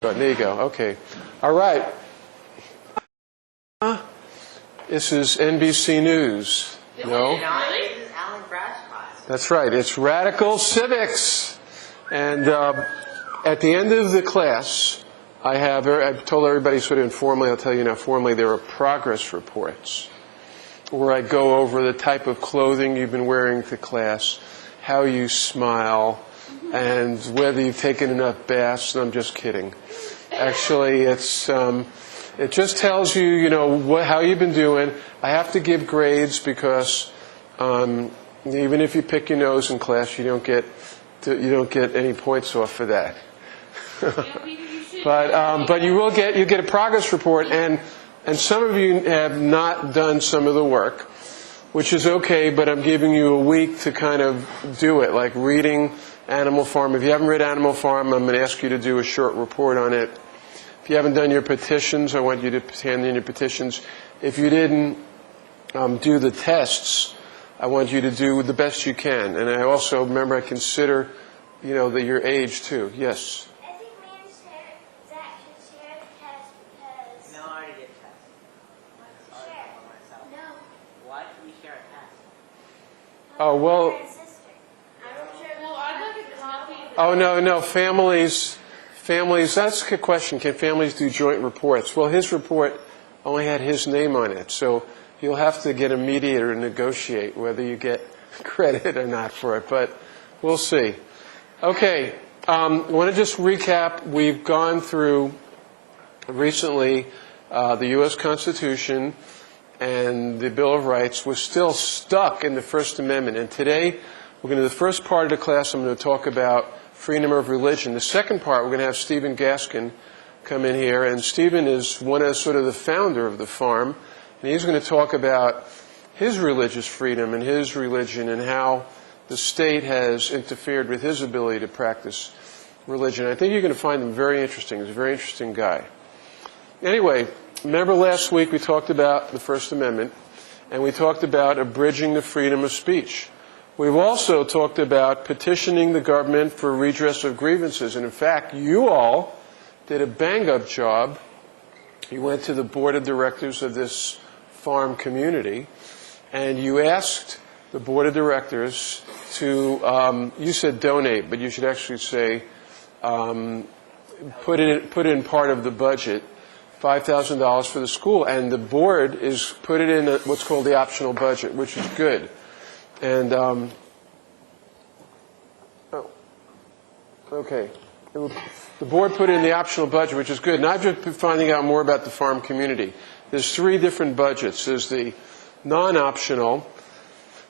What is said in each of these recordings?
There you go. Okay. All right. This is NBC News. No? This is Alan Graf's class. That's right. It's Radical Civics. And at the end of the class, I've told everybody sort of informally, I'll tell you now formally, there are progress reports where I go over the type of clothing you've been wearing to class, how you smile, and whether you've taken enough baths. And I'm just kidding. Actually, it just tells you, how you've been doing. I have to give grades because even if you pick your nose in class, you don't get any points off for that. But you get a progress report, and some of you have not done some of the work, which is okay. But I'm giving you a week to kind of do it, like reading Animal Farm. If you haven't read Animal Farm, I'm going to ask you to do a short report on it. If you haven't done your petitions, I want you to hand in your petitions. If you didn't do the tests, I want you to do the best you can. And I also, remember, I consider, that your age too. Yes? I think me and Zach should share the test because... No, I already did test. Share. No. Why should we share a test? Oh, well... Brother and sister. I don't share the I'd like a copy of it. Oh, no, families, that's a good question. Can families do joint reports? Well, his report only had his name on it, so you'll have to get a mediator to negotiate whether you get credit or not for it, but we'll see. Okay, I want to just recap. We've gone through recently the U.S. Constitution and the Bill of Rights. We're still stuck in the First Amendment, and today we're going to, the first part of the class, I'm going to talk about freedom of religion. The second part, we're going to have Stephen Gaskin come in here, and Stephen is sort of the founder of the farm, and he's going to talk about his religious freedom and his religion and how the state has interfered with his ability to practice religion. I think you're going to find him very interesting. He's a very interesting guy. Anyway, remember last week we talked about the First Amendment, and we talked about abridging the freedom of speech. We've also talked about petitioning the government for redress of grievances. And in fact, you all did a bang-up job. You went to the board of directors of this farm community, and you asked the board of directors to, you said donate, but you should actually say put in part of the budget, $5,000 for the school. And the board is put it in what's called the optional budget, which is good. And, okay. The board put in the optional budget, which is good. And I've just been finding out more about the farm community. There's 3 different budgets. There's the non-optional,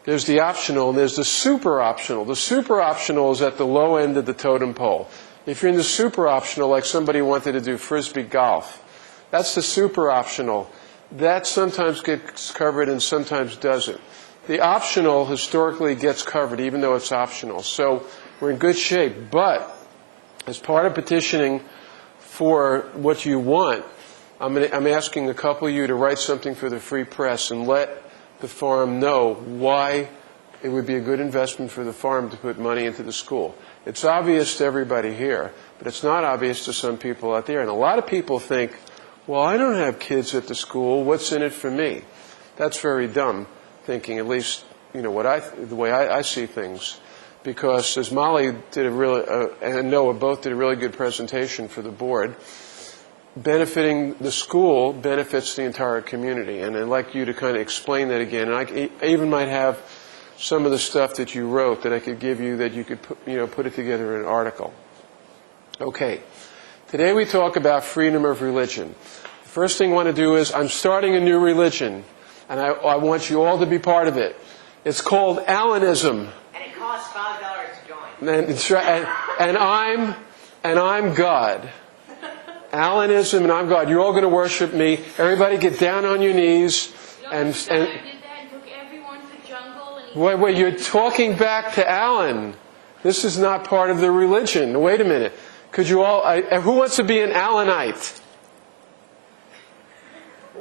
there's the optional, and there's the super optional. The super optional is at the low end of the totem pole. If you're in the super optional, like somebody wanted to do Frisbee golf, that's the super optional. That sometimes gets covered and sometimes doesn't. The optional historically gets covered, even though it's optional. So we're in good shape. But as part of petitioning for what you want, I'm asking a couple of you to write something for the Free Press and let the farm know why it would be a good investment for the farm to put money into the school. It's obvious to everybody here, but it's not obvious to some people out there. And a lot of people think, well, I don't have kids at the school. What's in it for me? That's very dumb thinking, at least the way I see things, because as Molly did and Noah both did a really good presentation for the board, benefiting the school benefits the entire community. And I'd like you to kind of explain that again. And I even might have some of the stuff that you wrote that I could give you that you could put it together in an article. Okay. Today we talk about freedom of religion. The first thing I want to do is I'm starting a new religion. And I want you all to be part of it. It's called Alanism. And it costs $5 to join. And it's right. And I'm God. Alanism, and I'm God. You're all going to worship me. Everybody, get down on your knees. I did that and took everyone to the jungle. And wait, you're talking back to Alan. This is not part of the religion. Wait a minute. Could you all? Who wants to be an Alanite?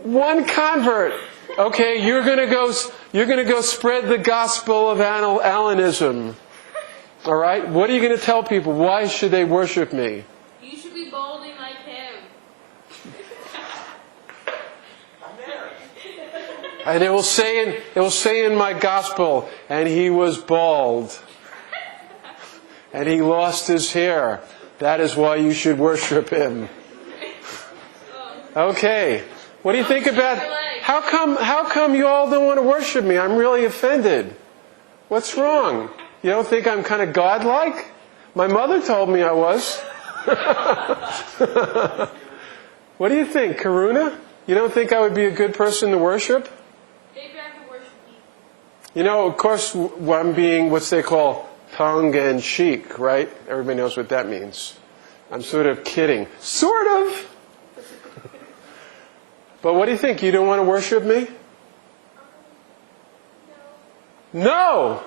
One convert. Okay, you're going to go spread the gospel of Alanism. All right? What are you going to tell people? Why should they worship me? you should be bold and like like him. And it will say in my gospel, and he was bald. And he lost his hair. That is why you should worship him. Okay. What do you think about... How come you all don't want to worship me? I'm really offended. What's wrong? You don't think I'm kind of godlike? My mother told me I was. What do you think, Karuna? You don't think I would be a good person to worship? They'd rather worship me. You know, of course, I'm being what they call tongue-in-cheek, right? Everybody knows what that means. I'm sort of kidding. Sort of! But what do you think? You don't want to worship me? No!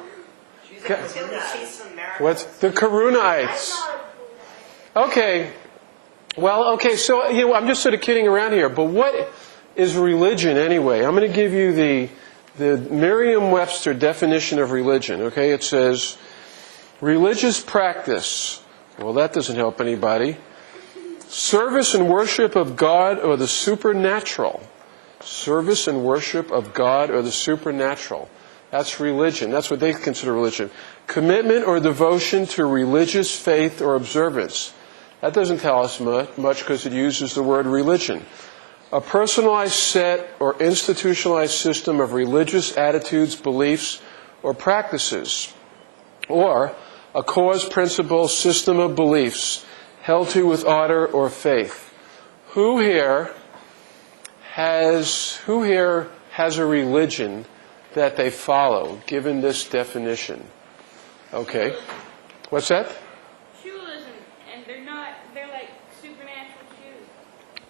She's some American. What's the Karunaites? Okay. Well, okay, so I'm just sort of kidding around here. But what is religion anyway? I'm going to give you the Merriam-Webster definition of religion. Okay, it says religious practice. Well, that doesn't help anybody. Service and worship of God or the supernatural. Service and worship of God or the supernatural. That's religion. That's what they consider religion. Commitment or devotion to religious faith or observance. That doesn't tell us much because it uses the word religion. A personalized set or institutionalized system of religious attitudes, beliefs, or practices. Or a cause, principle, system of beliefs held to with honor or faith. Who here has a religion that they follow, given this definition? Okay. What's that? Judaism, and they're like supernatural Jews.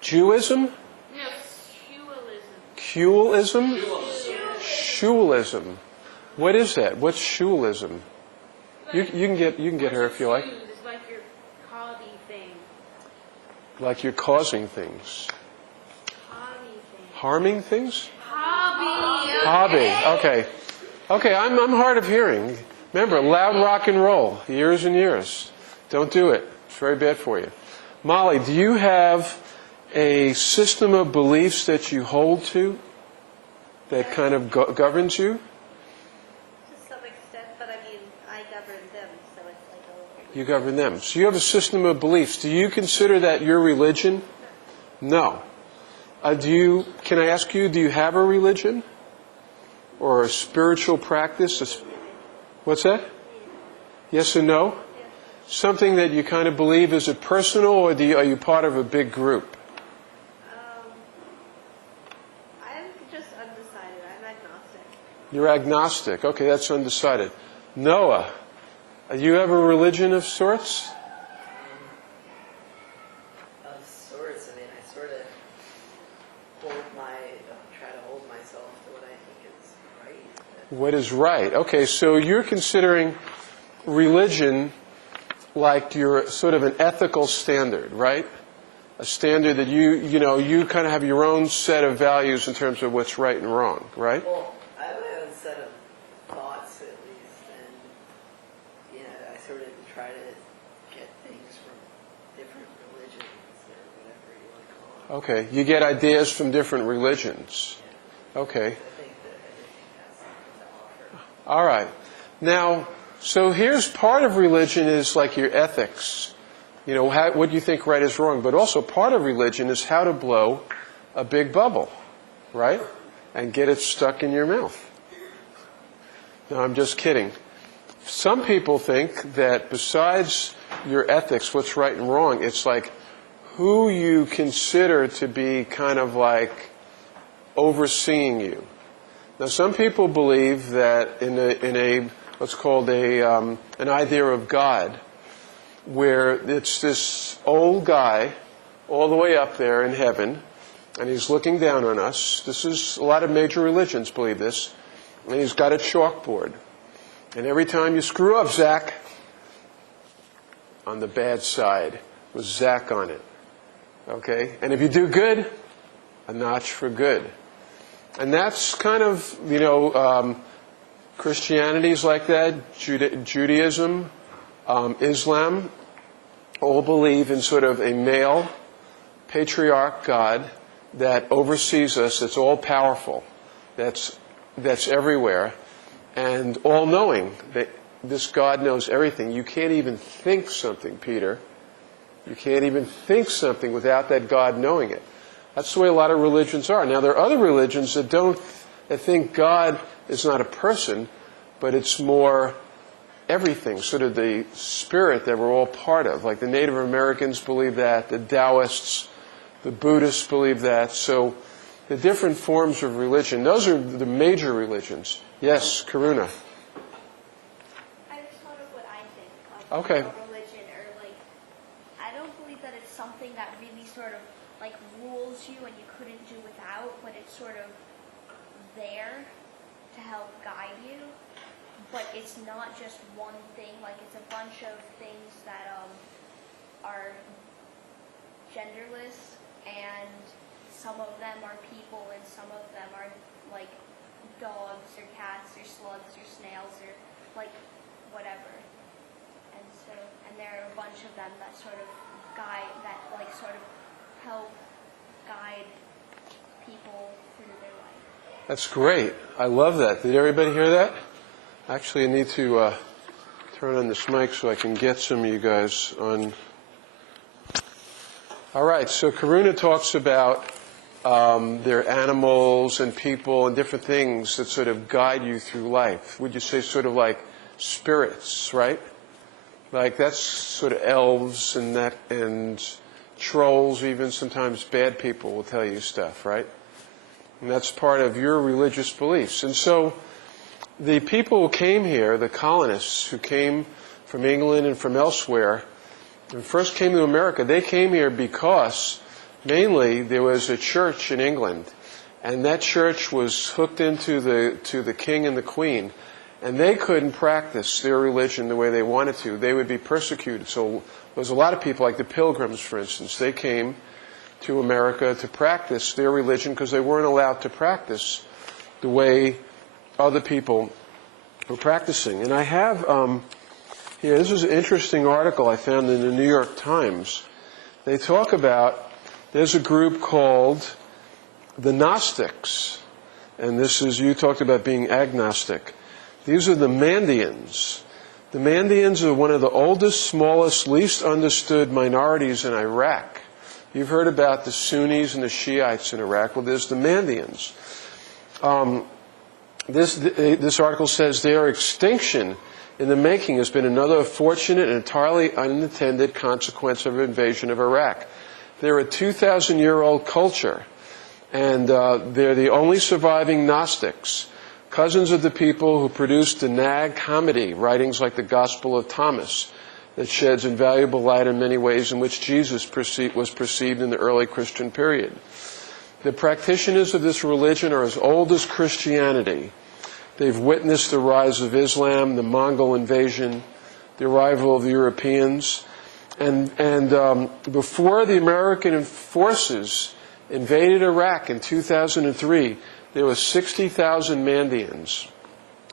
Judaism? No, Shualism. Shualism? Shualism. What is that? What's Shualism? You can get her if you like. It's like your hobby thing. Like you're causing things. Hobby thing. Harming things? Hobby. Okay. Okay, I'm hard of hearing. Remember, loud rock and roll. Years and years. Don't do it. It's very bad for you. Molly, do you have a system of beliefs that you hold to that kind of governs you? To some extent, but I mean, I govern them, so it's like a little... You govern them. So you have a system of beliefs. Do you consider that your religion? No. Can I ask you, do you have a religion? Or a spiritual practice? What's that? Yes or no? Something that you kind of believe, is it personal, or are you part of a big group? I'm just undecided. I'm agnostic. You're agnostic. Okay, that's undecided. Noah, you have a religion of sorts? Of sorts. I mean, I sort of try to hold myself to what I think is right. What is right? Okay, so you're considering religion like you're sort of an ethical standard, right? A standard that you kind of have your own set of values in terms of what's right and wrong, right? Well, I have my own set of thoughts, at least, and I sort of try to get things from different religions or whatever you want to call it. Okay, you get ideas from different religions. Okay. I think that everything has something to offer. All right. Now, so here's part of religion is like your ethics. What you think right is wrong. But also part of religion is how to blow a big bubble, right? And get it stuck in your mouth. No, I'm just kidding. Some people think that besides your ethics, what's right and wrong, it's like who you consider to be kind of like overseeing you. Now, some people believe that in a what's called an idea of God, where it's this old guy all the way up there in heaven, and he's looking down on us. This is a lot of major religions believe this, and he's got a chalkboard. And every time you screw up, Zach, on the bad side, with Zach on it. Okay? And if you do good, a notch for good. And that's kind of, Christianity's like that, Judaism, Islam, all believe in sort of a male patriarch God that oversees us, that's all-powerful, that's everywhere, and all-knowing. This God knows everything. You can't even think something, Peter. You can't even think something without that God knowing it. That's the way a lot of religions are. Now, there are other religions that think God is not a person, but it's more everything, sort of the spirit that we're all part of. Like the Native Americans believe that, the Taoists, the Buddhists believe that. So the different forms of religion, those are the major religions. Yes, Karuna. I just thought of what I think Okay. of religion, or like, I don't believe that it's something that really sort of like rules you and you couldn't do without, but it's sort of there to help guide you. But it's not just one thing, like it's a bunch of things that are genderless, and some of them are people and some of them are like dogs or cats or slugs or snails or like whatever. And there are a bunch of them that sort of help guide people through their life. That's great. I love that. Did everybody hear that? Actually, I need to turn on this mic so I can get some of you guys on. All right, so Karuna talks about their animals and people and different things that sort of guide you through life. Would you say sort of like spirits, right? Like that's sort of elves and trolls, even sometimes bad people will tell you stuff, right? And that's part of your religious beliefs. And so the people who came here, the colonists who came from England and from elsewhere, and first came to America, they came here because mainly there was a church in England, and that church was hooked into the king and the queen, and they couldn't practice their religion the way they wanted to. They would be persecuted. So there was a lot of people, like the Pilgrims, for instance, they came to America to practice their religion because they weren't allowed to practice the way other people were practicing. And I have here, this is an interesting article I found in the New York Times. They talk about, there's a group called the Gnostics, and this is, you talked about being agnostic. These are the Mandeans. The Mandeans are one of the oldest, smallest, least understood minorities in Iraq. You've heard about the Sunnis and the Shiites in Iraq. Well, there's the Mandeans. This article says their extinction in the making has been another fortunate and entirely unintended consequence of the invasion of Iraq. They're a 2,000-year-old culture, and they're the only surviving Gnostics, cousins of the people who produced the Nag Hammadi, writings like the Gospel of Thomas, that sheds invaluable light in many ways in which Jesus was perceived in the early Christian period. The practitioners of this religion are as old as Christianity. They've witnessed the rise of Islam, the Mongol invasion, the arrival of the Europeans. And before the American forces invaded Iraq in 2003, there were 60,000 Mandeans.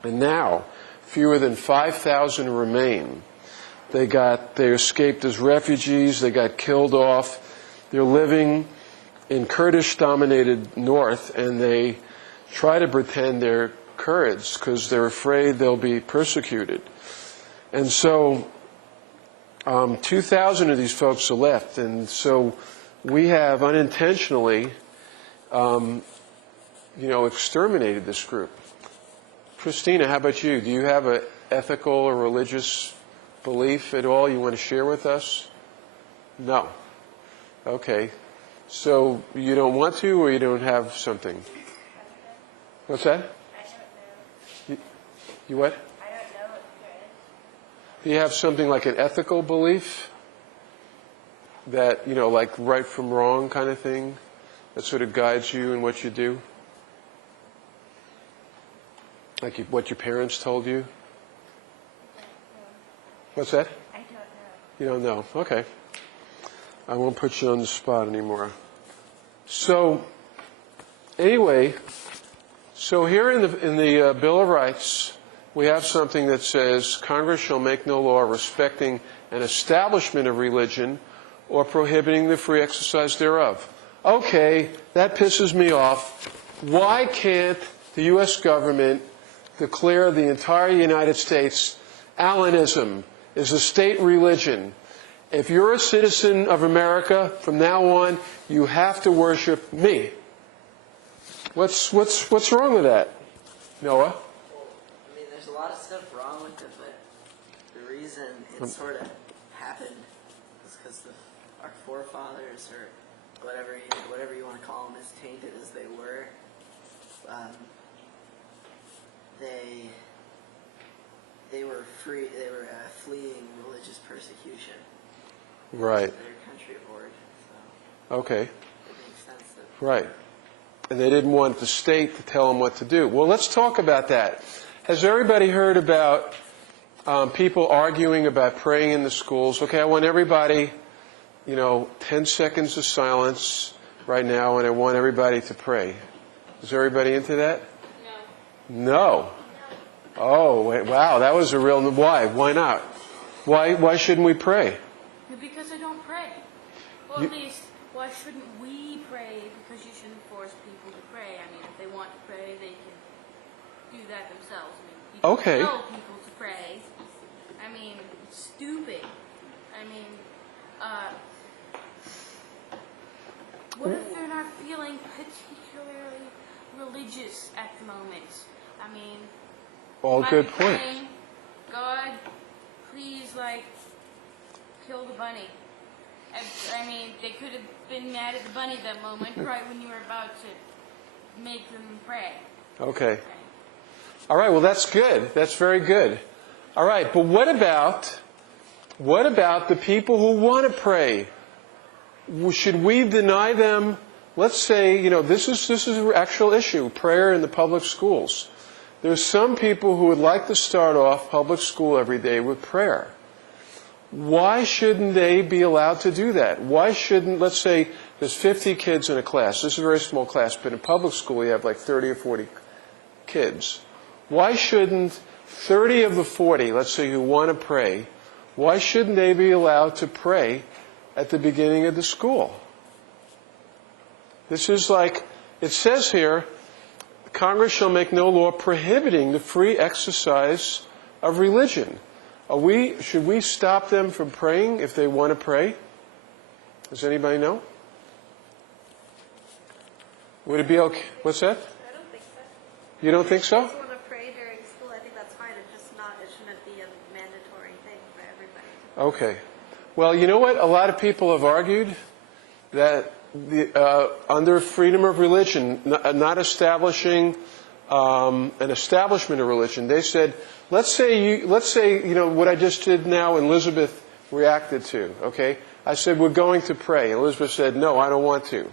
And now, fewer than 5,000 remain. They escaped as refugees, they got killed off. They're living in Kurdish-dominated north, and they try to pretend they're Kurds because they're afraid they'll be persecuted. And so 2,000 of these folks are left, and so we have unintentionally exterminated this group. Christina, how about you? Do you have an ethical or religious belief at all you want to share with us? No. Okay. So you don't want to, or you don't have something? What's that? I don't know. You what? I don't know if there is. Do you have something like an ethical belief that, like right from wrong kind of thing that sort of guides you in what you do? Like what your parents told you? What's that? I don't know. You don't know. Okay. I won't put you on the spot anymore. So, anyway, so here in the Bill of Rights, we have something that says, Congress shall make no law respecting an establishment of religion or prohibiting the free exercise thereof. Okay, that pisses me off. Why can't the U.S. government declare the entire United States Alanism is a state religion? If you're a citizen of America, from now on, you have to worship me. What's wrong with that, Noah? Well, I mean, there's a lot of stuff wrong with it, but the reason it sort of happened is because our forefathers, or whatever you want to call them, as tainted as they were, they were fleeing religious persecution. Right. Their country of origin. So Okay. it makes sense that. Right. And they didn't want the state to tell them what to do. Well, let's talk about that. Has everybody heard about people arguing about praying in the schools? Okay, I want everybody, 10 seconds of silence right now, and I want everybody to pray. Is everybody into that? No. No. Oh, wait, wow, that was a real... Why? Why not? Why shouldn't we pray? Because I don't pray. Well, at least, why shouldn't we pray? Because you shouldn't force people to pray. I mean, if they want to pray, they can do that themselves. I mean, you Okay. can tell people to pray. I mean, it's stupid. I mean, what if they're not feeling particularly religious at the moment? I mean, All might good be point. praying, God, please, kill the bunny. I mean, they could have been mad at the bunny that moment, right when you were about to make them pray. Okay. All right, well, that's good. That's very good. All right, but what about the people who want to pray? Should we deny them? Let's say, this is an actual issue, prayer in the public schools. There's some people who would like to start off public school every day with prayer. Why shouldn't they be allowed to do that? Why shouldn't, let's say, there's 50 kids in a class. This is a very small class, but in public school you have like 30 or 40 kids. Why shouldn't 30 of the 40, let's say, who want to pray, why shouldn't they be allowed to pray at the beginning of the school? This is like, it says here, Congress shall make no law prohibiting the free exercise of religion. Should we stop them from praying if they want to pray? Does anybody know? Would it be okay? What's that? I don't think so. You don't think so? If you want to pray during school, I think that's fine. It's just not, it shouldn't be a mandatory thing for everybody. Okay. Well, you know what? A lot of people have argued that under freedom of religion, not establishing an establishment of religion, they said, let's say what I just did now, and Elizabeth reacted to. Okay, I said we're going to pray, and Elizabeth said, no, I don't want to.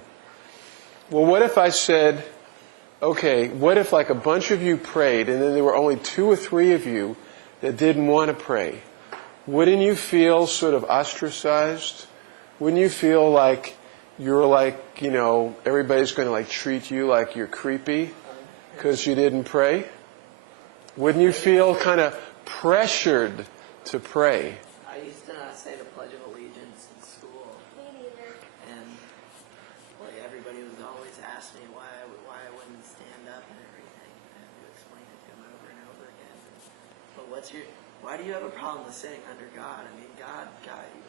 Well, what if I said, okay, what if like a bunch of you prayed, and then there were only 2 or 3 of you that didn't want to pray? Wouldn't you feel sort of ostracized? Wouldn't you feel like you're like, everybody's going to treat you like you're creepy because you didn't pray? Wouldn't you feel kind of pressured to pray? I used to not say the Pledge of Allegiance in school. Me neither. And everybody would always ask me why I wouldn't stand up and everything. I had to explain it to them over and over again. But why do you have a problem with saying under God? I mean, God,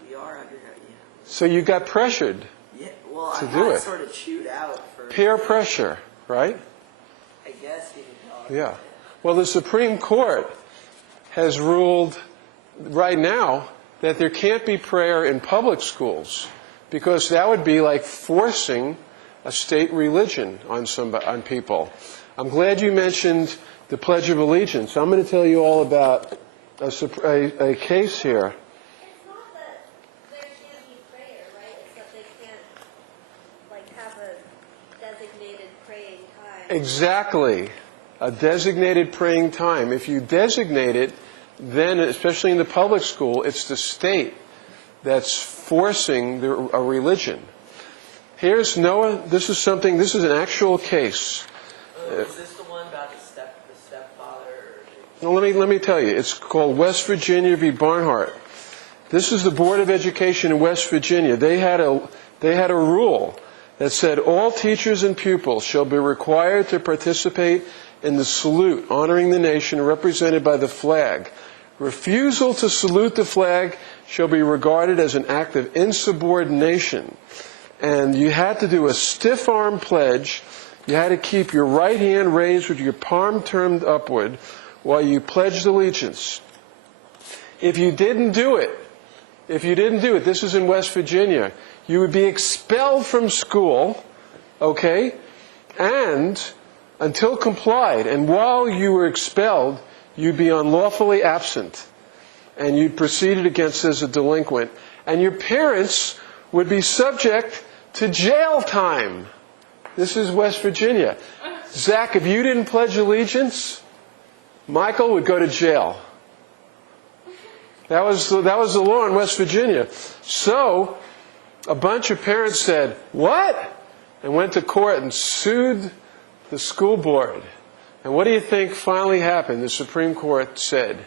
we are under God. So you got pressured. Yeah, well, To I do got it. sort of chewed out for Peer pressure, right? I guess you could call it. Yeah. Well, the Supreme Court has ruled right now that there can't be prayer in public schools because that would be like forcing a state religion on people. I'm glad you mentioned the Pledge of Allegiance. I'm going to tell you all about a case here. It's not that there can't be prayer, right? It's that they can't, have a designated praying time. Exactly. A designated praying time. If you designate it, then, especially in the public school, it's the state that's forcing a religion. Here's Noah. This is an actual case. Is this the one about the stepfather? Well, let me tell you. It's called West Virginia v. Barnhart. This is the Board of Education in West Virginia. They had a rule that said all teachers and pupils shall be required to participate in the salute, honoring the nation represented by the flag. Refusal to salute the flag shall be regarded as an act of insubordination. And you had to do a stiff arm pledge. You had to keep your right hand raised with your palm turned upward while you pledged allegiance. If you didn't do it, this is in West Virginia, you would be expelled from school, okay, and until complied. And while you were expelled, you'd be unlawfully absent, and you'd proceeded against as a delinquent. And your parents would be subject to jail time. This is West Virginia. Zach, if you didn't pledge allegiance, Michael would go to jail. That was the law in West Virginia. So, a bunch of parents said, "What?" and went to court and sued the school board. And what do you think finally happened? The Supreme Court said.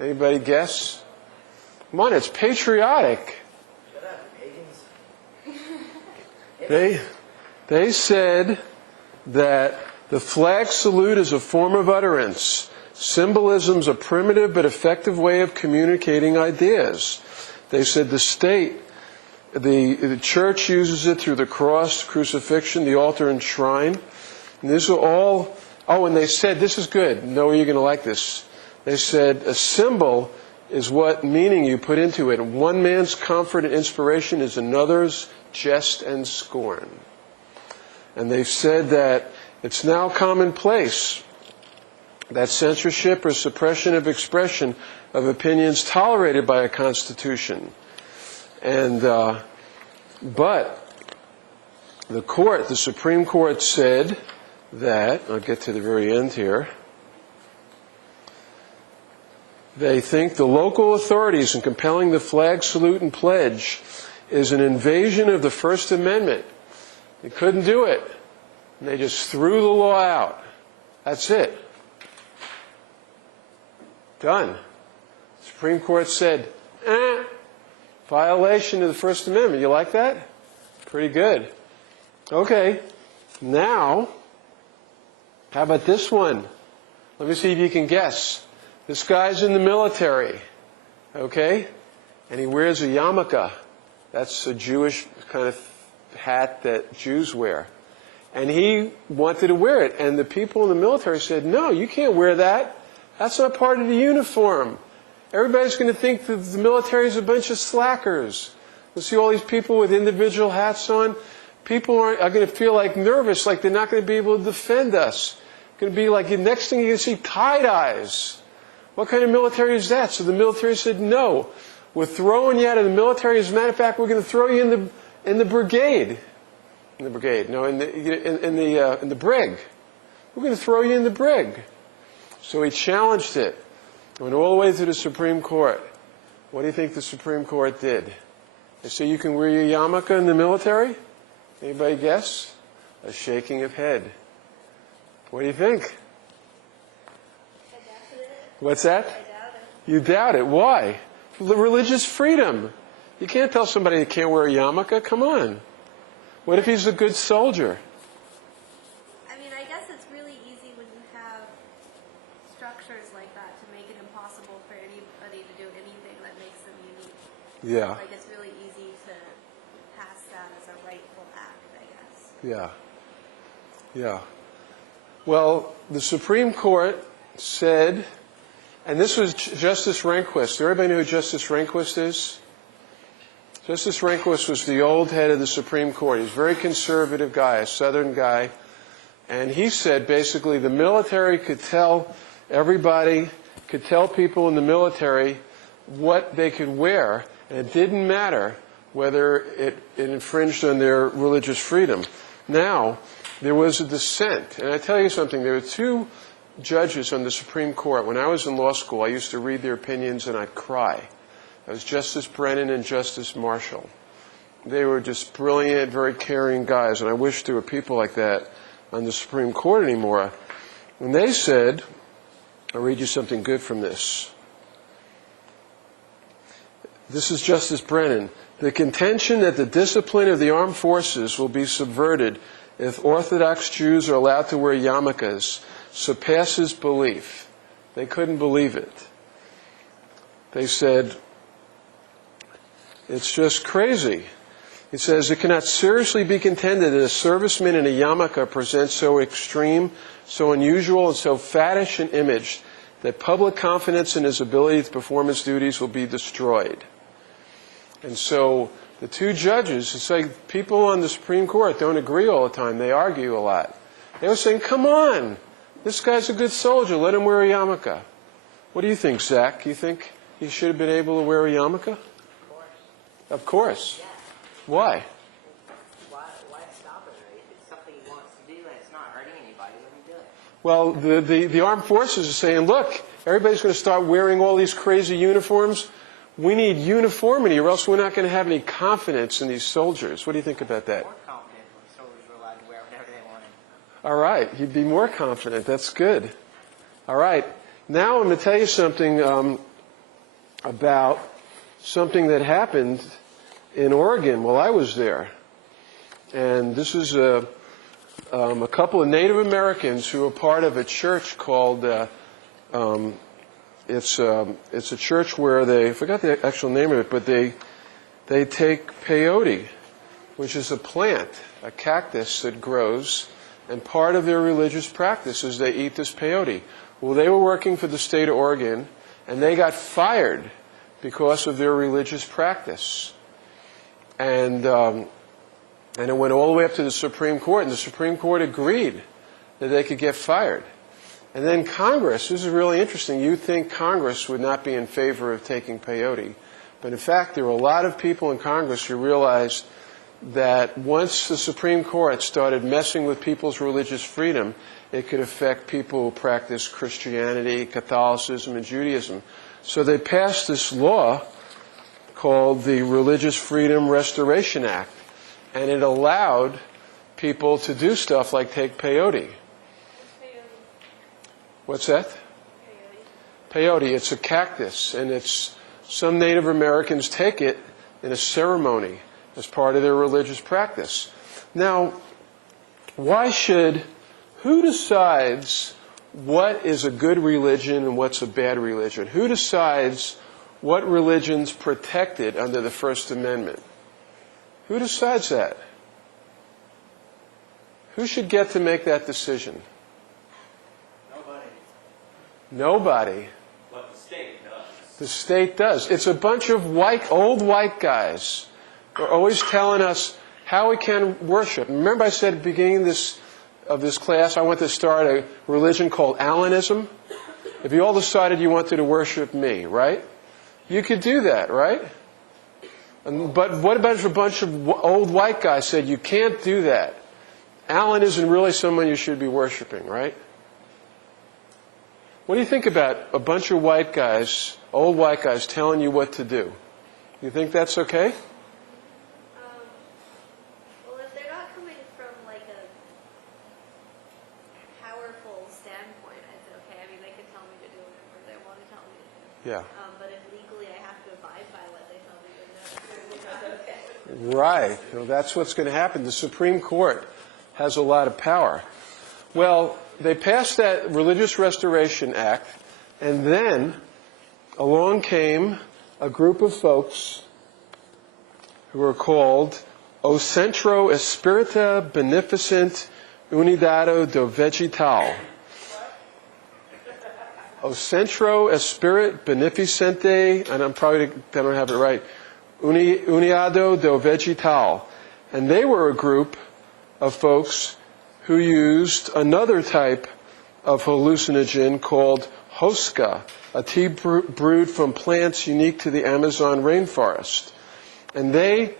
Anybody guess? Come on, it's patriotic. Shut up, pagans. They said that the flag salute is a form of utterance. Symbolism's a primitive but effective way of communicating ideas. They said the state, the church uses it through the cross, crucifixion, the altar, and shrine. And these are all, and they said, this is good. No, you're going to like this. They said a symbol is what meaning you put into it. One man's comfort and inspiration is another's jest and scorn. And they've said that it's now commonplace that censorship or suppression of expression of opinions tolerated by a constitution. And but the Supreme Court said that, I'll get to the very end here, they think the local authorities in compelling the flag salute and pledge is an invasion of the First Amendment. They couldn't do it. And they just threw the law out. That's it. Done. Supreme Court said, violation of the First Amendment. You like that? Pretty good. Okay. Now, how about this one? Let me see if you can guess. This guy's in the military. Okay? And he wears a yarmulke. That's a Jewish kind of hat that Jews wear. And he wanted to wear it. And the people in the military said, no, you can't wear that. That's not part of the uniform. Everybody's going to think that the military is a bunch of slackers. You'll see all these people with individual hats on. People are going to feel like nervous, like they're not going to be able to defend us. It's going to be like the next thing you're going to see, tie-dyes. What kind of military is that? So the military said, no, we're throwing you out of the military. As a matter of fact, we're going to throw you in the brigade. In the brigade, no, in the brig. We're going to throw you in the brig. So he challenged it. Went all the way to the Supreme Court. What do you think the Supreme Court did? They say you can wear your yarmulke in the military? Anybody guess? A shaking of head. What do you think? I doubted it. What's that? I doubt it. You doubt it. Why? Religious freedom. You can't tell somebody they can't wear a yarmulke. Come on. What if he's a good soldier? I mean, I guess it's really easy when you have structures like that to make it impossible for anybody to do anything that makes them unique. Yeah. Like, it's really easy to pass that as a rightful act, I guess. Yeah. Yeah. Well, the Supreme Court said, and this was Justice Rehnquist. Everybody know who Justice Rehnquist is? Justice Rehnquist was the old head of the Supreme Court. He's a very conservative guy, a Southern guy. And he said basically the military could tell everybody, could tell people in the military what they could wear, and it didn't matter whether it infringed on their religious freedom. Now, there was a dissent. And I tell you something, there were two judges on the Supreme Court. When I was in law school, I used to read their opinions and I'd cry. That was Justice Brennan and Justice Marshall. They were just brilliant, very caring guys, and I wish there were people like that on the Supreme Court anymore. And they said, I'll read you something good from this. This is Justice Brennan. The contention that the discipline of the armed forces will be subverted if Orthodox Jews are allowed to wear yarmulkes surpasses belief. They couldn't believe it. They said, it's just crazy. It says, it cannot seriously be contended that a serviceman in a yarmulke presents so extreme, so unusual, and so faddish an image that public confidence in his ability to perform his duties will be destroyed. And so the two judges, it's like people on the Supreme Court don't agree all the time. They argue a lot. They were saying, come on, this guy's a good soldier. Let him wear a yarmulke. What do you think, Zach? You think he should have been able to wear a yarmulke? Of course. Of course. Yeah. Why? Why stop it? If it's something he wants to do and it's not hurting anybody, let him do it. Well, the armed forces are saying, look, everybody's going to start wearing all these crazy uniforms. We need uniformity or else we're not going to have any confidence in these soldiers. What do you think about that? More confident when soldiers were allowed to wear whatever they wanted. All right. You'd be more confident. That's good. All right. Now I'm going to tell you something about something that happened in Oregon while I was there. And this is a couple of Native Americans who are part of a church called, it's a church where they, I forgot the actual name of it, but they take peyote, which is a plant, a cactus that grows, and part of their religious practice is they eat this peyote. Well, they were working for the state of Oregon, and they got fired because of their religious practice. And it went all the way up to the Supreme Court, and the Supreme Court agreed that they could get fired. And then Congress, this is really interesting, you'd think Congress would not be in favor of taking peyote. But in fact, there were a lot of people in Congress who realized that once the Supreme Court started messing with people's religious freedom, it could affect people who practice Christianity, Catholicism, and Judaism. So they passed this law called the Religious Freedom Restoration Act, and it allowed people to do stuff like take peyote. What's that? Peyote. It's a cactus, and some Native Americans take it in a ceremony as part of their religious practice. Now, who decides what is a good religion and what's a bad religion? Who decides what religion's protected under the First Amendment? Who decides that? Who should get to make that decision? Nobody. What the state does. The state does. It's a bunch of old white guys who are always telling us how we can worship. Remember I said at the beginning of this class, I want to start a religion called Alanism? If you all decided you wanted to worship me, right? You could do that, right? But what about if a bunch of old white guys said you can't do that? Alan isn't really someone you should be worshiping, right? What do you think about a bunch of white guys, old white guys, telling you what to do? You think that's okay? Well, if they're not coming from like a powerful standpoint, it's okay. I mean, they can tell me to do whatever they want to tell me to do. Yeah. But if legally I have to abide by what they tell me to do, that's okay. Right. Well, that's what's going to happen. The Supreme Court has a lot of power. Well, they passed that Religious Restoration Act, and then along came a group of folks who were called O Centro Espírita Beneficente Unidade do Vegetal. O Centro Espírita Beneficente, and I don't have it right, Unidade do Vegetal. And they were a group of folks who used another type of hallucinogen called Hosca, a tea brewed from plants unique to the Amazon rainforest. And they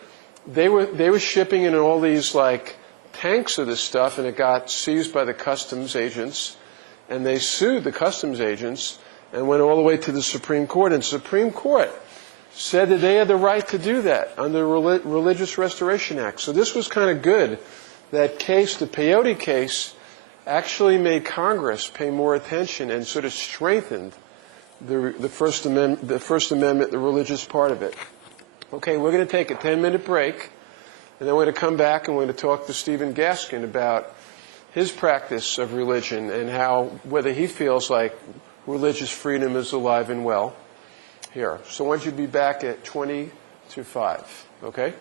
were shipping in all these like tanks of this stuff, and it got seized by the customs agents, and they sued the customs agents and went all the way to the Supreme Court. And the Supreme Court said that they had the right to do that under the Religious Restoration Act. So this was kind of good. That case, the peyote case, actually made Congress pay more attention and sort of strengthened the First Amendment, the religious part of it. Okay, we're going to take a 10-minute break, and then we're going to come back and we're going to talk to Stephen Gaskin about his practice of religion and how, whether he feels like religious freedom is alive and well here. So why don't you be back at 20 to 5, okay?